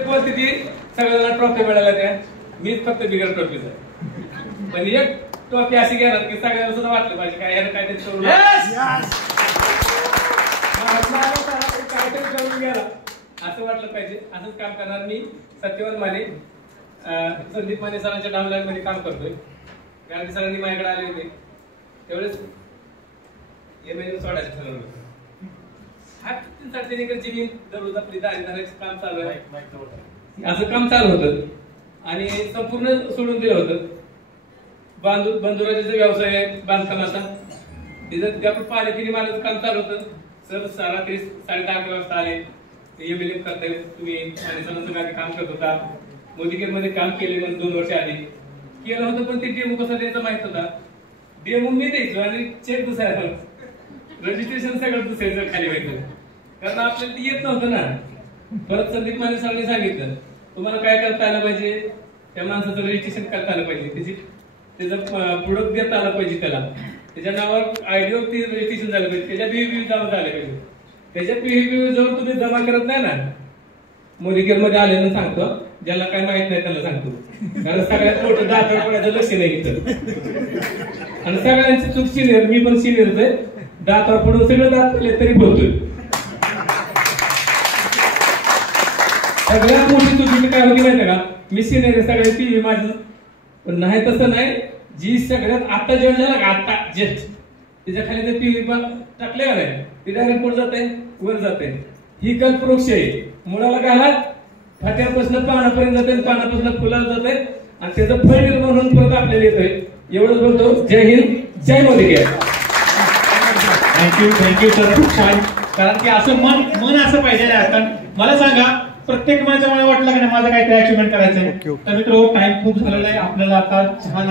परिस्थिती सगळ्यांना ट्रॉफी मिळाल्या त्या, मीच फक्त बिगर ट्रॉफीच आहे. पण एक ट्रॉफी अशी घेणार की सगळ्यांना सुद्धा वाटलं पाहिजे काय यानं काहीतरी करून काहीतरी करून गेला असं वाटलं पाहिजे. असंच काम करणार मी. सत्यवान माने, संदीप माने सरांच्या डाऊनलाईन मध्ये काम करतोय. कारण सरांनी माझ्याकडे आले होते त्यावेळेस सोडायचं ठरवलं. हा 3-3.5 एकर जमीन दररोज आपली दारी धरायचं काम चालू आहे. असं काम चालू होतं आणि संपूर्ण सोडून दिलं होतं. बंधुराजाचा व्यवसाय आहे बांधकामाचा. तिथं पाणी पिणी मारायचं काम चालू होतं. सर रात्री 10:30 वाजता आले. एमएलए करताय तुम्ही आणि सरांचं गाडी काम करत होता. मोदीकेर मध्ये काम केले म्हणून 2 वर्ष आधी केलं होतं. पण ते डेमो कसा द्यायचा माहित होता. डेमो मी द्यायचो आणि चेक दुसऱ्या, रजिस्ट्रेशन सगळं दुसऱ्याचं खाली व्हायचं. कारण आपल्याला ते येत नव्हतं ना. परत संदीप माने सरांनी सांगितलं तुम्हाला काय करता आलं पाहिजे, त्या माणसाचं रजिस्ट्रेशन करता आलं पाहिजे, त्याचं प्रोडक्ट देता आलं पाहिजे, त्याला त्याच्या नावावर आयडीवर ते रजिस्ट्रेशन झालं पाहिजे, त्याच्या बीबी जमा झालं पाहिजे. त्याच्या बीबी जवळ तुम्ही जमा करत नाही ना, मोदीकेर मध्ये आल्यानं सांगतो, ज्याला काय माहित नाही त्याला सांगतो. कारण सगळ्यात मोठं दाखवड पडायचं लक्ष नाही इथं. आणि सगळ्यांची चूक सिनियर, मी पण सिनियरच आहे. दातावर पडून सगळं दात पडले तरी बोलतोय. सगळ्यात मोठी चुकी काय होती माहिती का, मी सिनियर आहे सगळ्यात टीव्ही माझं. पण नाही तसं नाही. जी सगळ्यात आता जेवण झालं का आता जस्ट त्याच्या खाली जर टीव्ही पण टाकले का नाही ती डायरेक्ट पुढे जाते वर जाते. ही कल्पवृक्ष आहे. मुळाला घाला फाट्यापासून पानापर्यंत जाते, पानापासून फुलाला जाते आणि त्याचं फळ निर्माण होऊन परत आपल्याला येतोय. एवढंच बोलतो. जय हिंद, जय मोदीकेर. थँक्यू सर, खूप छान. कारण की असं मन असं पाहिजे. कारण मला सांगा प्रत्येक माझ्या मला वाटलं की नाही माझं काहीतरी अचिव्हमेंट करायचंय. तर मित्र टाइम खूप झालेला आहे. आपल्याला आता छान